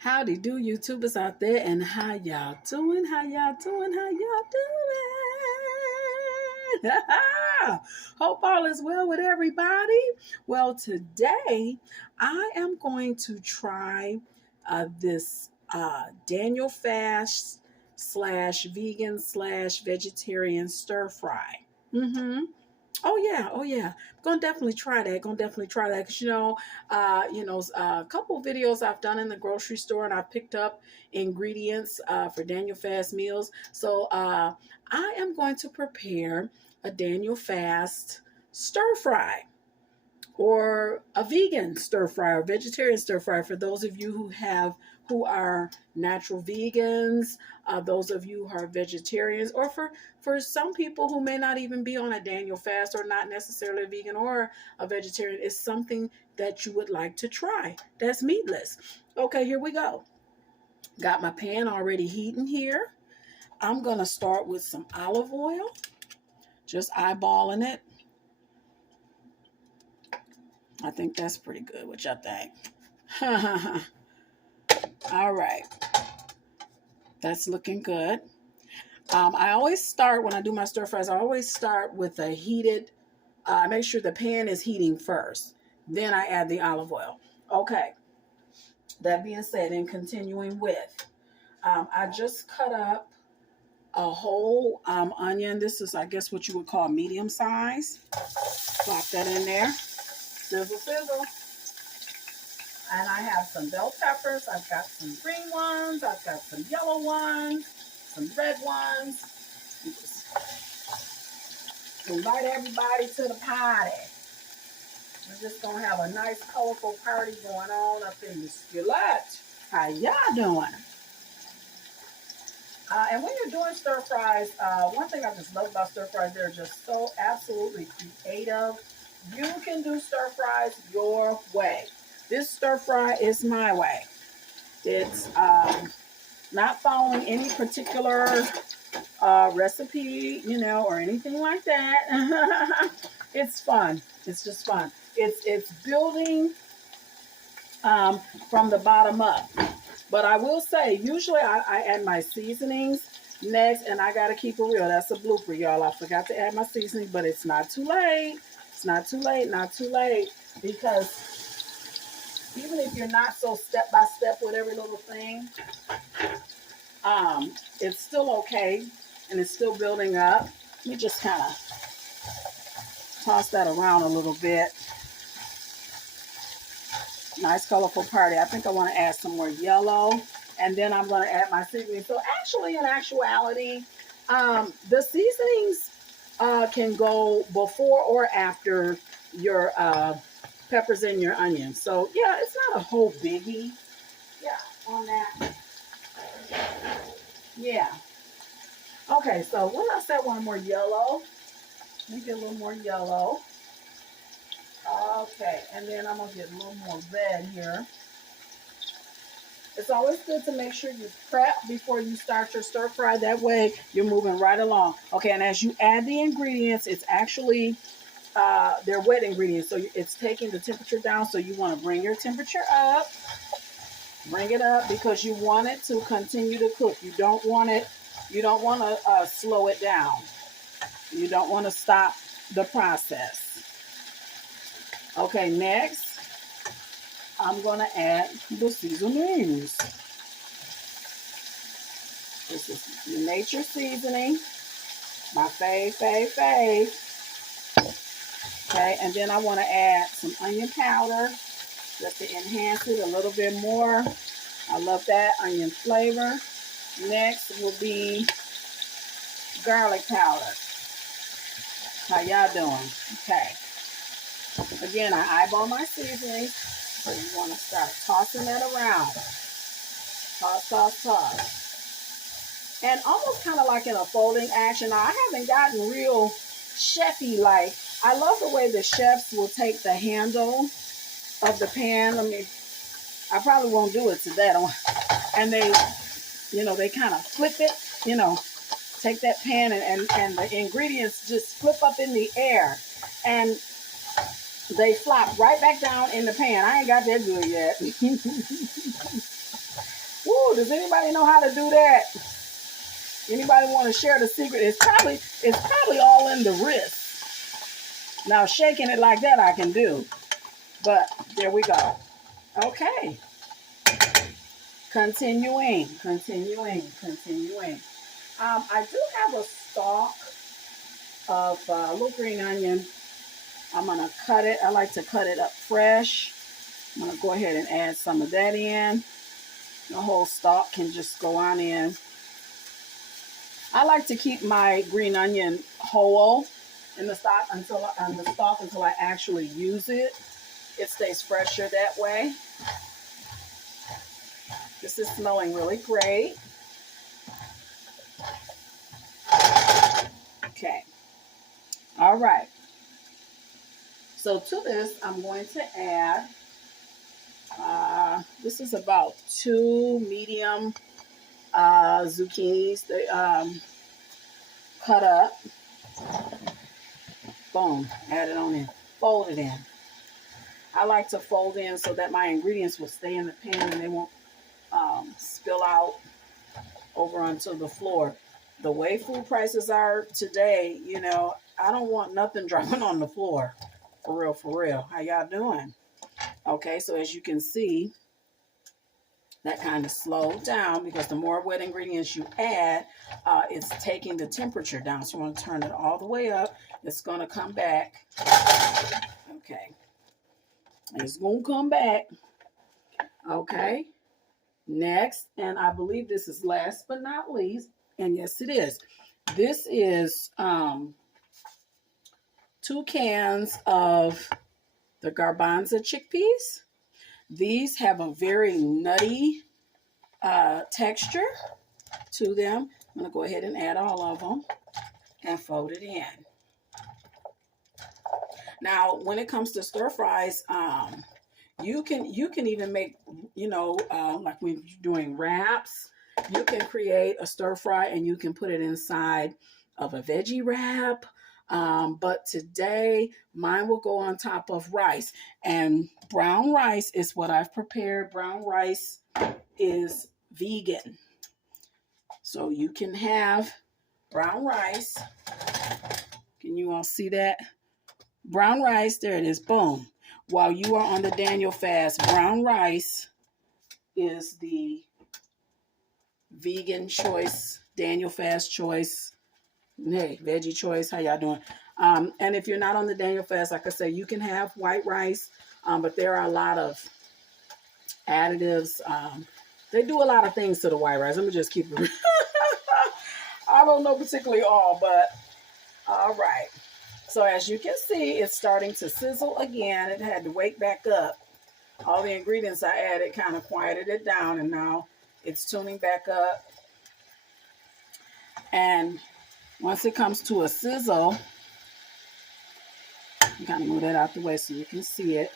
Howdy do YouTubers out there, and how y'all doing? How y'all doing? How y'all doing? Hope all is well with everybody. Well, today I am going to try this Daniel Fast slash vegan slash vegetarian stir fry. Mm-hmm. Oh yeah. Gonna definitely try that. Gonna definitely try that because a couple of videos I've done in the grocery store, and I picked up ingredients for Daniel Fast meals. So I am going to prepare a Daniel Fast stir fry, or a vegan stir fry, or vegetarian stir fry, for those of you who are natural vegans, those of you who are vegetarians, or for some people who may not even be on a Daniel fast, or not necessarily a vegan or a vegetarian. It's something that you would like to try that's meatless. Okay, here we go. Got my pan already heating here. I'm gonna start with some olive oil, just eyeballing it. I think that's pretty good. What y'all think? All right. That's looking good. I always start, when I do my stir fries, I always start with a heated, make sure the pan is heating first. Then I add the olive oil. Okay. That being said, and continuing with, I just cut up a whole onion. This is, I guess, what you would call medium size. Plop that in there. Sizzle, sizzle. And I have some bell peppers. I've got some green ones. I've got some yellow ones, some red ones. Invite everybody to the party. We're just going to have a nice, colorful party going on up in the skillet. How y'all doing? And when you're doing stir fries, one thing I just love about stir fries, they're just so absolutely creative. You can do stir fries your way. This stir fry is my way. It's not following any particular recipe, or anything like that. It's fun. It's just fun. It's building from the bottom up. But I will say, usually I add my seasonings next, and I got to keep it real. That's a blooper, y'all. I forgot to add my seasoning, but it's not too late. It's not too late, not too late, because even if you're not so step by step with every little thing, it's still okay, and it's still building up. Let me just kind of toss that around a little bit. Nice colorful party. I think I want to add some more yellow, and then I'm going to add my seasoning. So actually, in actuality, the seasonings can go before or after your peppers and your onions. So yeah, it's not a whole biggie. Yeah, on that. Yeah. Okay, so what I said, one more yellow. Let me get a little more yellow. Okay, and then I'm going to get a little more red here. It's always good to make sure you prep before you start your stir fry. That way you're moving right along. Okay, and as you add the ingredients, it's actually, they're wet ingredients, so it's taking the temperature down. So you want to bring your temperature up. Bring it up, because you want it to continue to cook. You don't want to slow it down. You don't want to stop the process. Okay, next, I'm going to add the seasonings. This is the Nature Seasoning, my fave. Okay, and then I want to add some onion powder just to enhance it a little bit more. I love that onion flavor. Next will be garlic powder. How y'all doing? Okay. Again, I eyeball my seasoning, so you want to start tossing that around. Toss. And almost kind of like in a folding action. Now, I haven't gotten real chefy like. I love the way the chefs will take the handle of the pan. I probably won't do it today. And they kind of flip it, take that pan and the ingredients just flip up in the air. And they flop right back down in the pan. I ain't got that good yet. Ooh, does anybody know how to do that? Anybody want to share the secret? It's probably all in the wrist. Now shaking it like that I can do. But there we go. Okay. Continuing. I do have a stalk of little green onion. I'm going to cut it. I like to cut it up fresh. I'm going to go ahead and add some of that in. The whole stalk can just go on in. I like to keep my green onion whole in the stalk until I actually use it. It stays fresher that way. This is smelling really great. Okay. All right. So to this, I'm going to add, this is about 2 medium zucchinis. They cut up. Boom. Add it on in. Fold it in. I like to fold in so that my ingredients will stay in the pan and they won't spill out over onto the floor. The way food prices are today, you know, I don't want nothing dropping on the floor. For real. How y'all doing? Okay, so as you can see, that kind of slowed down because the more wet ingredients you add, it's taking the temperature down. So you want to turn it all the way up. It's going to come back. Okay. It's going to come back. Okay. Next, and I believe this is last but not least, and yes, it is. This is 2 cans of the garbanzo chickpeas. These have a very nutty texture to them. I'm going to go ahead and add all of them and fold it in. Now, when it comes to stir fries, you can even make, you know, like when you're doing wraps, you can create a stir fry and you can put it inside of a veggie wrap. But today, mine will go on top of rice. And brown rice is what I've prepared. Brown rice is vegan. So you can have brown rice. Can you all see that? Brown rice, there it is, boom. While you are on the Daniel fast, brown rice is the vegan choice, Daniel fast choice. Hey, veggie choice, how y'all doing? And if you're not on the Daniel fast, like I say, you can have white rice, but there are a lot of additives. They do a lot of things to the white rice. Let me just keep it. I don't know particularly all, but all right. So as you can see, it's starting to sizzle again. It had to wake back up. All the ingredients I added kind of quieted it down, and now it's tuning back up. And once it comes to a sizzle, you kind of move that out the way so you can see it.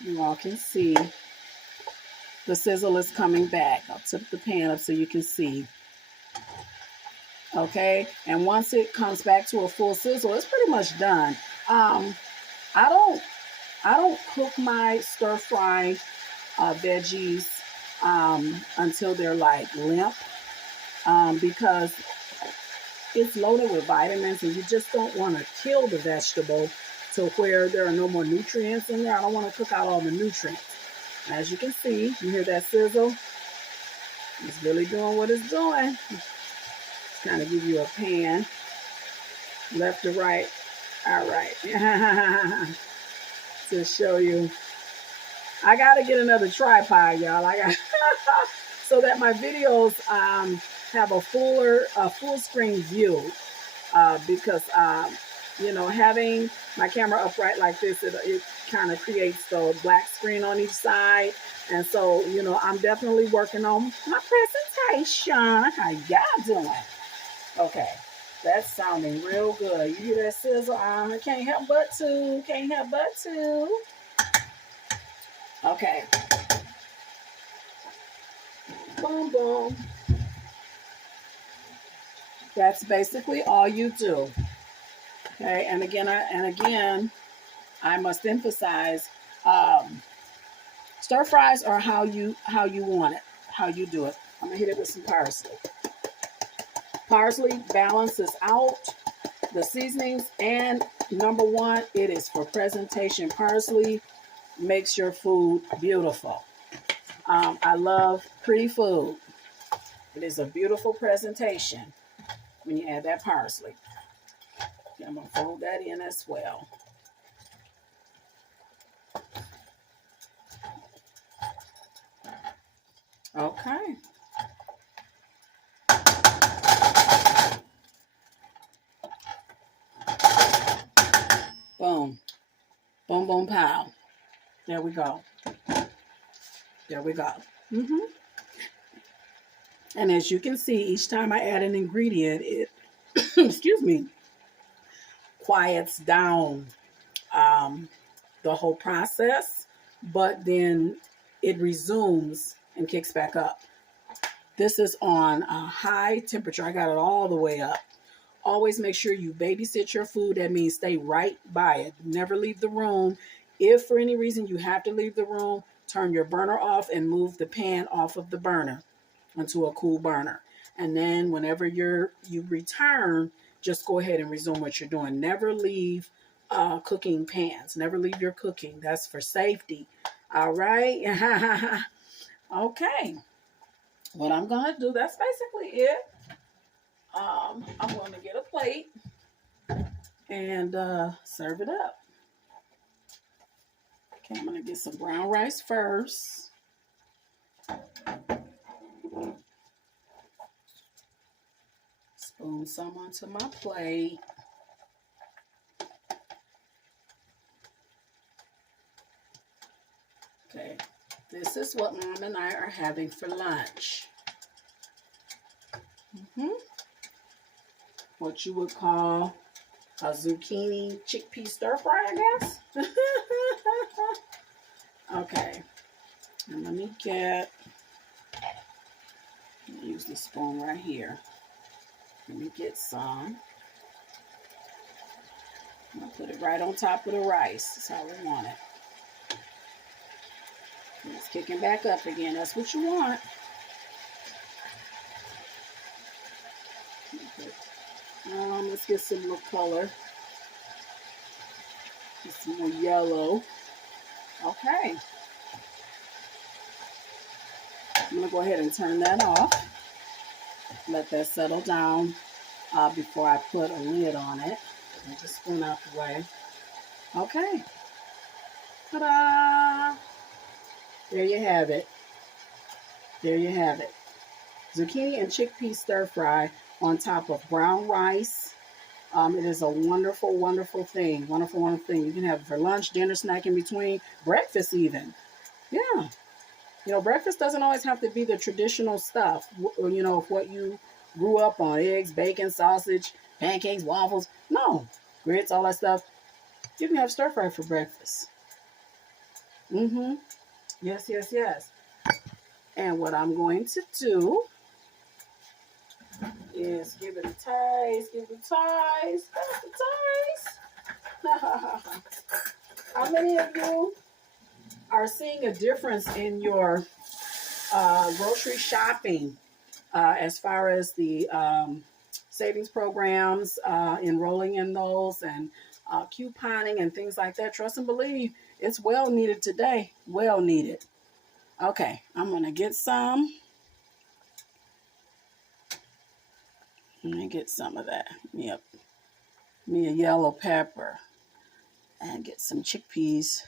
You all can see the sizzle is coming back. I'll tip the pan up so you can see. Okay, and once it comes back to a full sizzle, it's pretty much done. I don't cook my stir fry veggies until they're like limp, because it's loaded with vitamins and you just don't want to kill the vegetable to where there are no more nutrients in there. I don't want to cook out all the nutrients. As you can see, you hear that sizzle? It's really doing what it's doing. Kind of give you a pan, left to right. All right. To show you. I got to get another tripod, y'all. I got so that my videos have a full screen view, because you know, having my camera upright like this, it kind of creates the black screen on each side. And so, you know, I'm definitely working on my presentation. How y'all doing? Okay, that's sounding real good. You hear that sizzle? Can't help but to. Okay. Boom, boom. That's basically all you do. Okay, and again, I must emphasize, stir fries are how you want it. how you do it. I'm gonna hit it with some parsley. Parsley balances out the seasonings, and number one, it is for presentation. Parsley makes your food beautiful. I love pretty food. It is a beautiful presentation when you add that parsley. I'm gonna fold that in as well. Okay. Boom. Boom, boom, pow. There we go. There we go. And as you can see, each time I add an ingredient, it, excuse me, quiets down the whole process, but then it resumes and kicks back up. This is on a high temperature. I got it all the way up. Always make sure you babysit your food. That means stay right by it. Never leave the room. If for any reason you have to leave the room, turn your burner off and move the pan off of the burner into a cool burner. And then whenever you return, just go ahead and resume what you're doing. Never leave cooking pans. Never leave your cooking. That's for safety. All right. Okay. What I'm going to do, that's basically it. I'm going to get a plate and serve it up. Okay, I'm going to get some brown rice first. Spoon some onto my plate. Okay, this is what Mom and I are having for lunch. What you would call a zucchini chickpea stir fry, I guess. Okay, and let me use the spoon right here. Let me get some. I'm gonna put it right on top of the rice. That's how we want it. And it's kicking back up again. That's what you want. Let's get some more color. Get some more yellow. Okay. I'm going to go ahead and turn that off. Let that settle down before I put a lid on it. And just spoon out the way. Okay. Ta-da! There you have it. There you have it. Zucchini and chickpea stir fry on top of brown rice. It is a wonderful, wonderful thing. Wonderful, wonderful thing. You can have it for lunch, dinner, snack in between, breakfast even. Yeah. You know, breakfast doesn't always have to be the traditional stuff. You know, what you grew up on. Eggs, bacon, sausage, pancakes, waffles. No. Grits, all that stuff. You can have stir fry for breakfast. Yes, yes, yes. And what I'm going to do is give it a taste, give it a taste, How many of you are seeing a difference in your grocery shopping as far as the savings programs, enrolling in those, and couponing and things like that? Trust and believe, it's well needed today. Well needed. Okay, I'm going to get some. Let me get some of that. Yep. Me a yellow pepper. And get some chickpeas.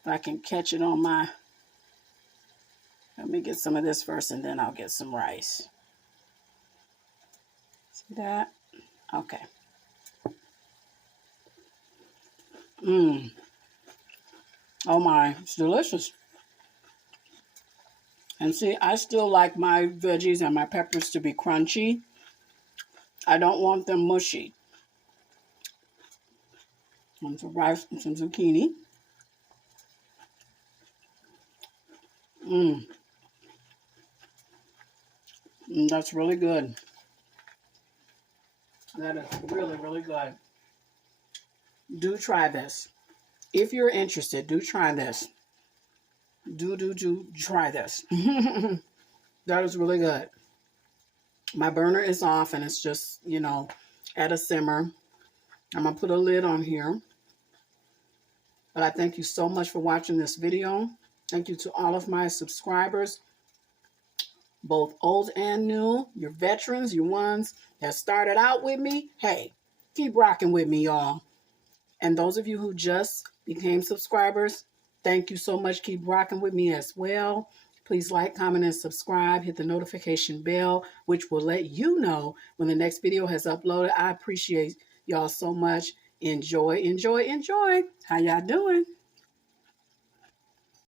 If I can catch it on my... Let me get some of this first and then I'll get some rice. See that? Okay. Oh my, it's delicious. And see, I still like my veggies and my peppers to be crunchy. I don't want them mushy. And some rice and some zucchini. That's really good. That is really, really good. Do try this. If you're interested, do try this. Do try this. That is really good. My burner is off and it's just, you know, at a simmer. I'm going to put a lid on here. But I thank you so much for watching this video. Thank you to all of my subscribers, both old and new, your veterans, your ones that started out with me. Hey, keep rocking with me, y'all. And those of you who just became subscribers, thank you so much. Keep rocking with me as well. Please like, comment, and subscribe. Hit the notification bell, which will let you know when the next video has uploaded. I appreciate y'all so much. Enjoy, enjoy, enjoy. How y'all doing?